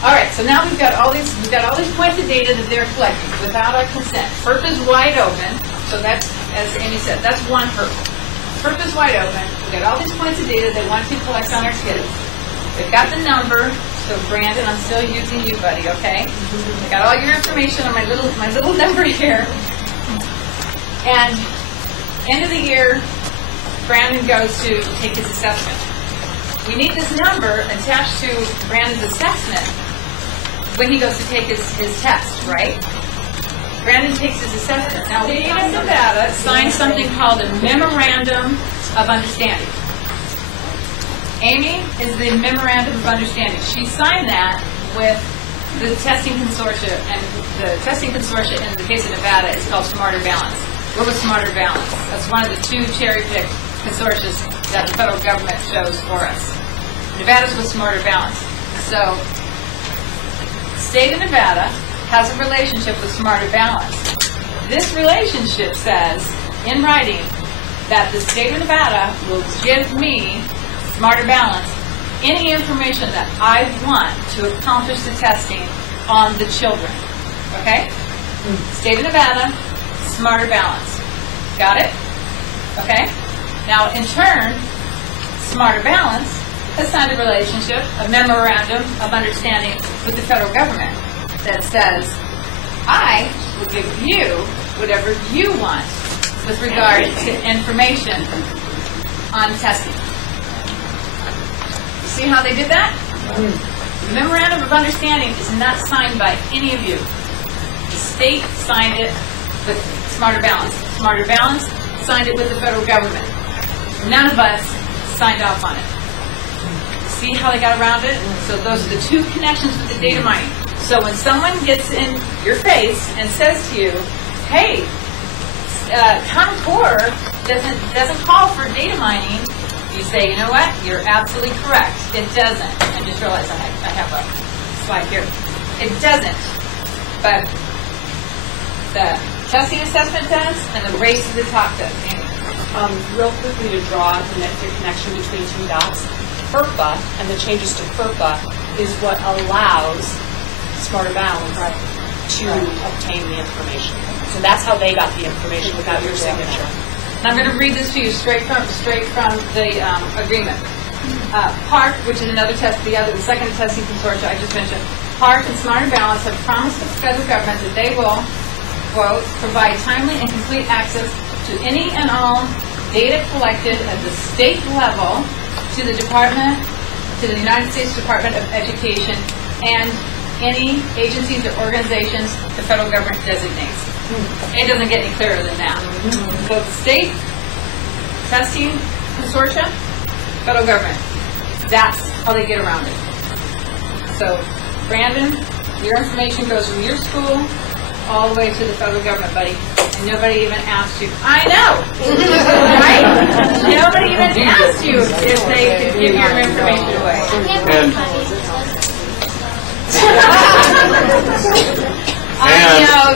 All right, so now we've got all these points of data that they're collecting without our consent. FERP is wide open, so that's, as Amy said, that's one FERP. FERP is wide open. We've got all these points of data they want to collect on our kids. They've got the number. So Brandon, I'm still using you, buddy. Okay? I got all your information on my little number here. And end of the year, Brandon goes to take his assessment. We need this number attached to Brandon's assessment when he goes to take his test, right? Brandon takes his assessment. Now, we in Nevada signed something called a Memorandum of Understanding. Amy is the Memorandum of Understanding. She signed that with the testing consortia, and the testing consortia in the case of Nevada is called Smarter Balance. We're with Smarter Balance. That's one of the two cherry-picked consortias that the federal government chose for us. Nevada's with Smarter Balance. So, the state of Nevada has a relationship with Smarter Balance. This relationship says, in writing, that the state of Nevada will give me, Smarter Balance, any information that I want to accomplish the testing on the children. Okay? State of Nevada, Smarter Balance. Got it? Okay? Now, in turn, Smarter Balance has signed a relationship, a memorandum of understanding with the federal government that says, I will give you whatever you want with regard to information on testing. You see how they did that? The memorandum of understanding is not signed by any of you. The state signed it with Smarter Balance. Smarter Balance signed it with the federal government. None of us signed off on it. See how they got around it? So those are the two connections with the data mining. So when someone gets in your face and says to you, hey, Common Core doesn't call for data mining, you say, you know what? You're absolutely correct. It doesn't. I just realized I have a slide here. It doesn't. But the testing assessment does, and the race to the top does. Real quickly to draw the connection between two dots, FERPA and the changes to FERPA is what allows Smarter Balance to obtain the information. So that's how they got the information without your signature. And I'm going to read this to you straight from the agreement. PARC, which is another test, the second testing consortia I just mentioned, PARC and Smarter Balance have promised the federal government that they will, quote, provide timely and complete access to any and all data collected at the state level to the United States Department of Education and any agencies or organizations the federal government designates. It doesn't get any clearer than that. So the state testing consortia, federal government, that's how they get around it. So, Brandon, your information goes from your school all the way to the federal government, buddy. And nobody even asked you. I know! Right? Nobody even asked you if they could give your information away.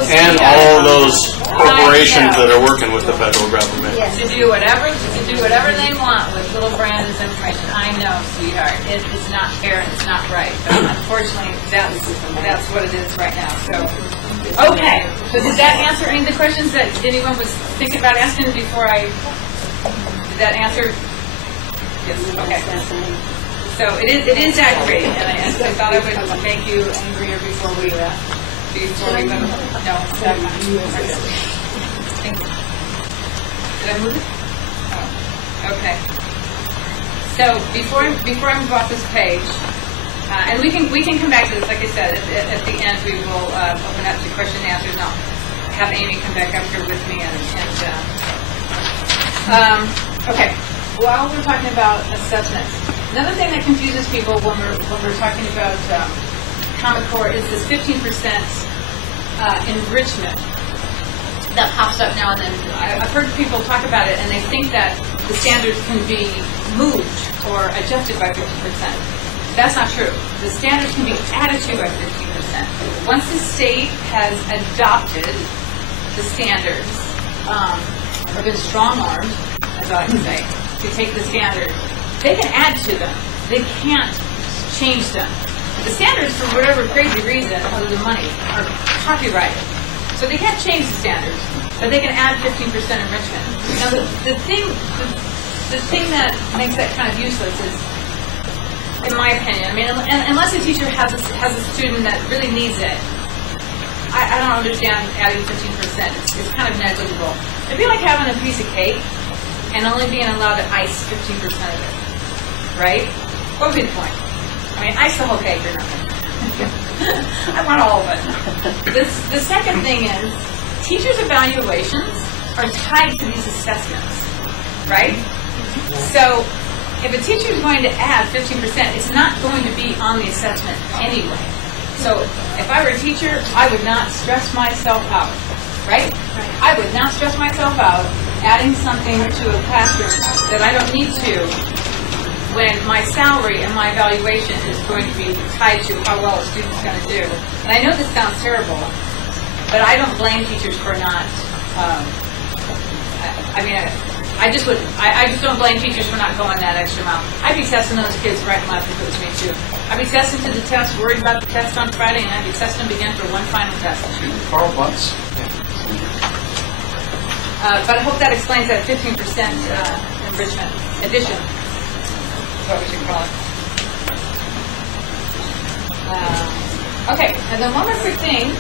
And all those corporations that are working with the federal government. To do whatever they want with little Brandon's information. I know, sweetheart. It's not fair and it's not right. But unfortunately, that's what it is right now. So, okay. So did that answer any of the questions that anyone was thinking about asking before did that answer? Yes. Okay. So it is aggravating, and I thought I would make you angrier before we no. Thank you. Did I move it? Oh, okay. So before I move off this page, and we can come back to this. Like I said, at the end we will open up to question and answers. And I'll have Amy come back up here with me okay. While we're talking about assessments, another thing that confuses people when we're talking about Common Core is this 15% enrichment that pops up now and then. I've heard people talk about it, and they think that the standards can be moved or adjusted by 50%. That's not true. The standards can be added to by 15%. Once the state has adopted the standards, or been strong-armed, as I like to say, to take the standards, they can add to them. They can't change them. The standards, for whatever crazy reason, other than money, are copyrighted. So they can't change the standards, but they can add 15% enrichment. Now, the thing that makes that kind of useless is, in my opinion, I mean, unless a teacher has a student that really needs it, I don't understand adding 15%. It's kind of negligible. It'd be like having a piece of cake and only being allowed to ice 15% of it, right? What would be the point? I mean, ice the whole cake or nothing. I want all of it. The second thing is, teachers' evaluations are tied to these assessments, right? So if a teacher is going to add 15%, it's not going to be on the assessment anyway. So if I were a teacher, I would not stress myself out, right? I would not stress myself out adding something to a classroom that I don't need to when my salary and my evaluation is going to be tied to how well a student's going to do. And I know this sounds terrible, but I don't blame teachers for not, I just don't blame teachers for not going that extra mile. I'd be testing those kids right and left if it was me too. I'd be testing to the test, worried about the test on Friday, and I'd be testing them again for one final test. Carl Bunce. But I hope that explains that 15% enrichment addition, is what we should call it. Okay, and then one more quick thing.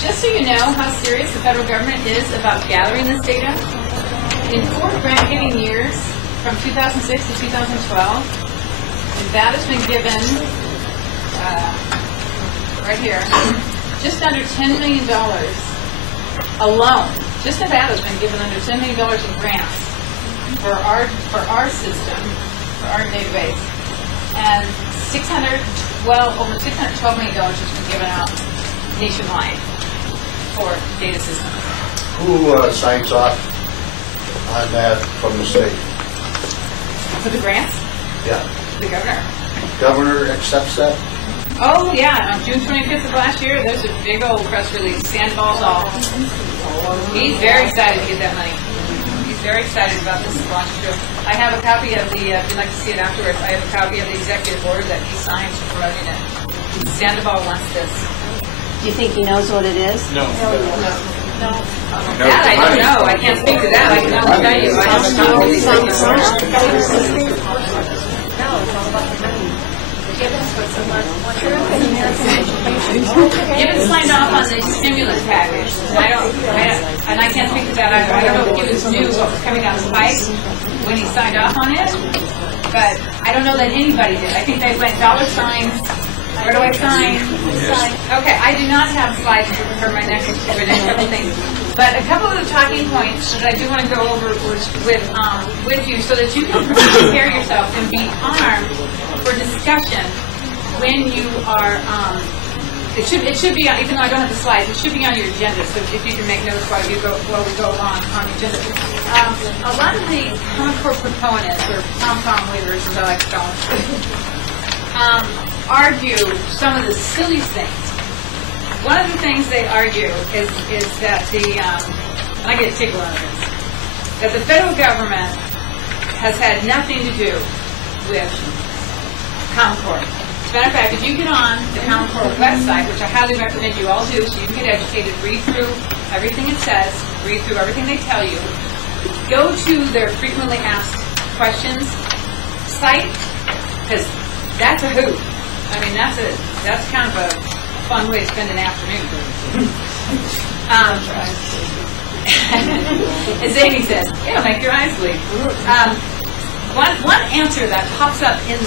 Just so you know how serious the federal government is about gathering this data, in 4 grant-giving years, from 2006 to 2012, Nevada's been given, right here, just under $10 million alone. Just Nevada's been given under $10 million in grants for our system, for our database, and almost $612 million has been given out nationwide for data systems. Who signs off on that from the state? For the grants, Yeah. the governor. Governor accepts that? Oh, yeah, on June 25th of last year, there's a big old press release, Sandballs all. He's very excited to get that money. He's very excited about this launch trip. I have a copy of the, if you'd like to see it afterwards, I have a copy of the executive order that he signed promoting it. Sandoval wants this. Do you think he knows what it is? No. No. That I don't know. I can't speak to that. I can only tell you. I have a copy of the executive order. Gibbons signed off on the stimulus package. And I can't speak to that either. I don't know if Gibbons knew what was coming down the pipe when he signed off on it, but I don't know that anybody did. I think they went dollar signs. Where do I sign? Okay, I do not have slides for my next couple things. But a couple of the talking points that I do want to go over with you so that you can prepare yourself and be armed for discussion when you are, it should be, even though I don't have the slides, it should be on your agenda, so if you can make notes while we go along on the agenda. A lot of the Common Core proponents, or pom-pom waivers, as I like to call them, argue some of the silly things. One of the things they argue is that and I get tickled on this, that the federal government has had nothing to do with Common Core. As a matter of fact, if you get on the Common Core website, which I highly recommend you all do, so you can get educated, read through everything it says, read through everything they tell you, go to their frequently asked questions site, because that's a hoot. I mean, that's kind of a fun way to spend an afternoon. As Amy says, it'll make your eyes bleed. One answer that pops up in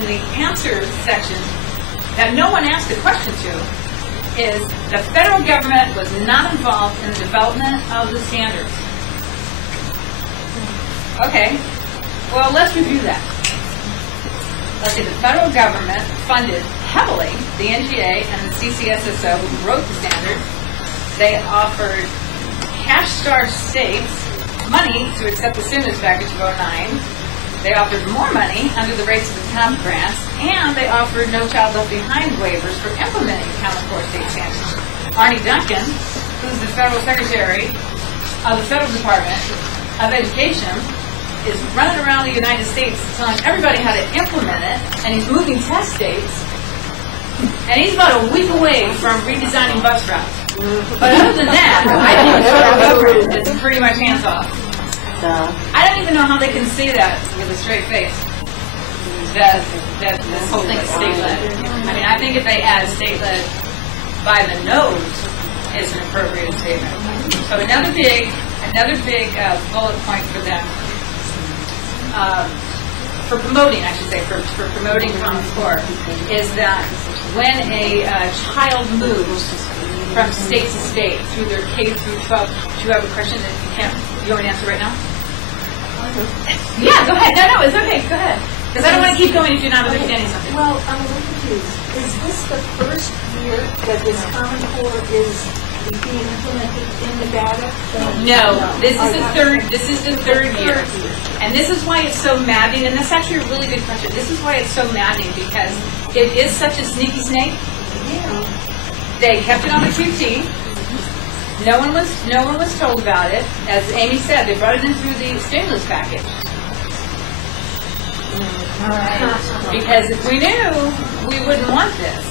the answer section that no one asked a question to is the federal government was not involved in the development of the standards. Okay, well, let's review that. Let's see, the federal government funded heavily the NGA and the CCSSO who wrote the standards. They offered cash-starved states money to accept the stimulus package of 2009. They offered more money under the rates of the TAP grants, and they offered no child left behind waivers for implementing Common Core state standards. Arnie Duncan, who's the federal secretary of the Federal Department of Education, is running around the United States telling everybody how to implement it, and he's moving test dates, and he's about a week away from redesigning bus routes. But other than that, I think it's pretty much hands off. I don't even know how they can say that with a straight face, that this whole thing is state-led. I mean, I think if they add state-led by the nose, it's an appropriate statement. So another big bullet point for them, for promoting, I should say, for promoting Common Core, is that when a child moves from state to state through their K through 12, do you have a question that you want me to answer right now? Yeah, go ahead. No, it's okay. Go ahead. Because I don't want to keep going if you're not understanding something. Well, I'm a little confused. Is this the first year that this Common Core is being implemented in Nevada? No, this is the third. This is the third year, and this is why it's so maddening. And that's actually a really good question. This is why it's so maddening because it is such a sneaky snake. They kept it on the QT. No one was told about it. As Amy said, they brought it in through the stimulus package. Because if we knew, we wouldn't want this.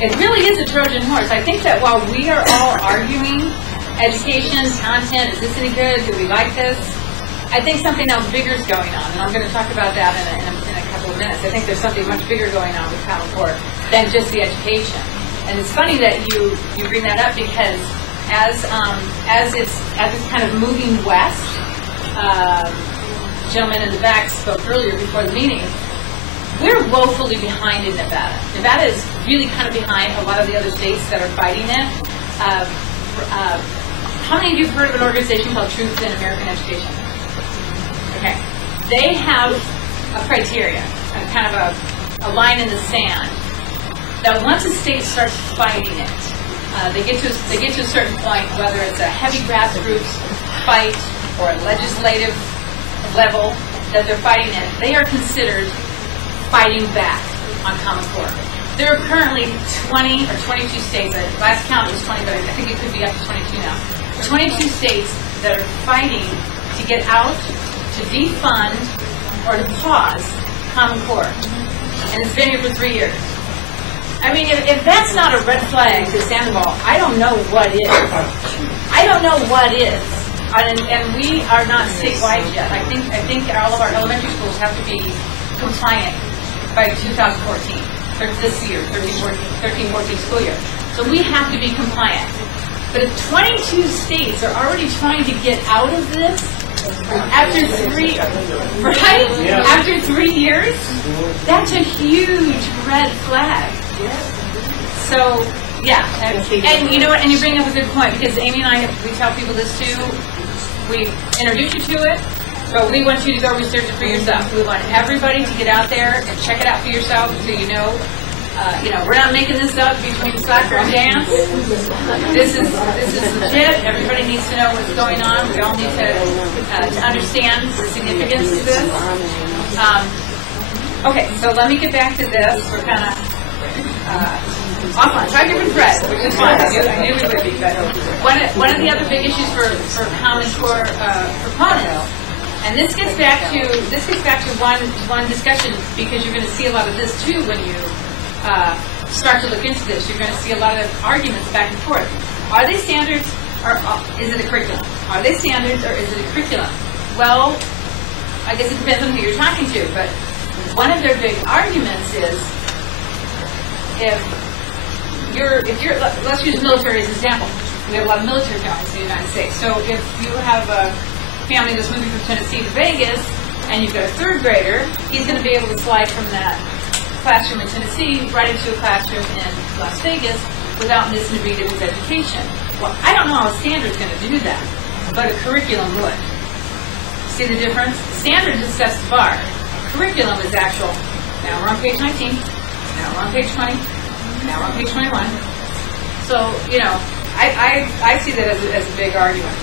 It really is a Trojan horse. I think that while we are all arguing education, content, is this any good? Do we like this? I think something else bigger is going on, and I'm going to talk about that in a couple of minutes. I think there's something much bigger going on with Common Core than just the education. And it's funny that you bring that up because as it's kind of moving west, gentleman in the back spoke earlier before the meeting, we're woefully behind in Nevada. Nevada is really kind of behind a lot of the other states that are fighting it. How many of you have heard of an organization called Truth in American Education? Okay. They have a criteria, kind of a line in the sand, that once a state starts fighting it, they get to a certain point, whether it's a heavy grassroots fight or a legislative level that they're fighting it, they are considered fighting back on Common Core. There are currently 20 or 22 states, last count was 20, but I think it could be up to 22 now, 22 states that are fighting to get out, to defund, or to pause Common Core. And it's been here for 3 years. I mean, if that's not a red flag to Sandoval, I don't know what is. I don't know what is. And we are not statewide yet. I think all of our elementary schools have to be compliant by 2014, or this year, 13-14 school year. So we have to be compliant. But if 22 states are already trying to get out of this after 3, right? Yeah. After 3 years, that's a huge red flag. So, yeah, and you know what? And you bring up a good point because Amy and I, we tell people this too. We introduce you to it, but we want you to go research it for yourself. We want everybody to get out there and check it out for yourself so you know, we're not making this up between soccer and dance. This is legit. Everybody needs to know what's going on. We all need to understand the significance of this. Okay, so let me get back to this. We're kind of off on 5 different threads, which is fine. I knew we would be, but one of the other big issues for Common Core proponents, and this gets back to one discussion because you're going to see a lot of this too when you start to look into this. You're going to see a lot of arguments back and forth. Are they standards or is it a curriculum? Are they standards or is it a curriculum? Well, I guess it depends on who you're talking to, but one of their big arguments is if you're let's use military as an example. We have a lot of military families in the United States. So if you have a family that's moving from Tennessee to Vegas and you've got a 3rd grader, he's going to be able to slide from that classroom in Tennessee right into a classroom in Las Vegas without missing a beat of his education. Well, I don't know how a standard's going to do that, but a curriculum would. See the difference? Standard just sets the bar. Curriculum is actual. Now we're on page 19. Now we're on page 20. Now we're on page 21. So, I see that as a big argument.